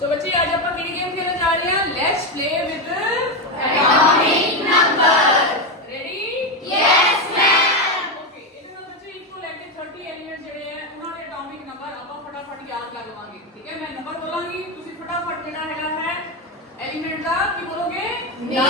सो बच्चे आज आप गेम खेलने जा रहे हैं let's play with atomic number ready yes ma'am okay ਇਹਦੇ ਨਾਲ ਬੱਚੇ ਇਕੁਅਲ ਹੈ ਕਿ 30 ਐਲੀਮੈਂਟ ਜਿਹੜੇ ਹੈ ਉਹਨਾਂ ਦੇ ਐਟॉमिक ਨੰਬਰ ਆਪਾਂ ਫਟਾਫਟ ਯਾਦ ਕਰ ਲਵਾਂਗੇ ਠੀਕ ਹੈ ਮੈਂ ਨੰਬਰ ਬੋਲਾਂਗੀ ਤੁਸੀਂ ਫਟਾਫਟ ਜਿਹੜਾ ਹੈਗਾ ਹੈ एलिमेंट का की बोलोगे 9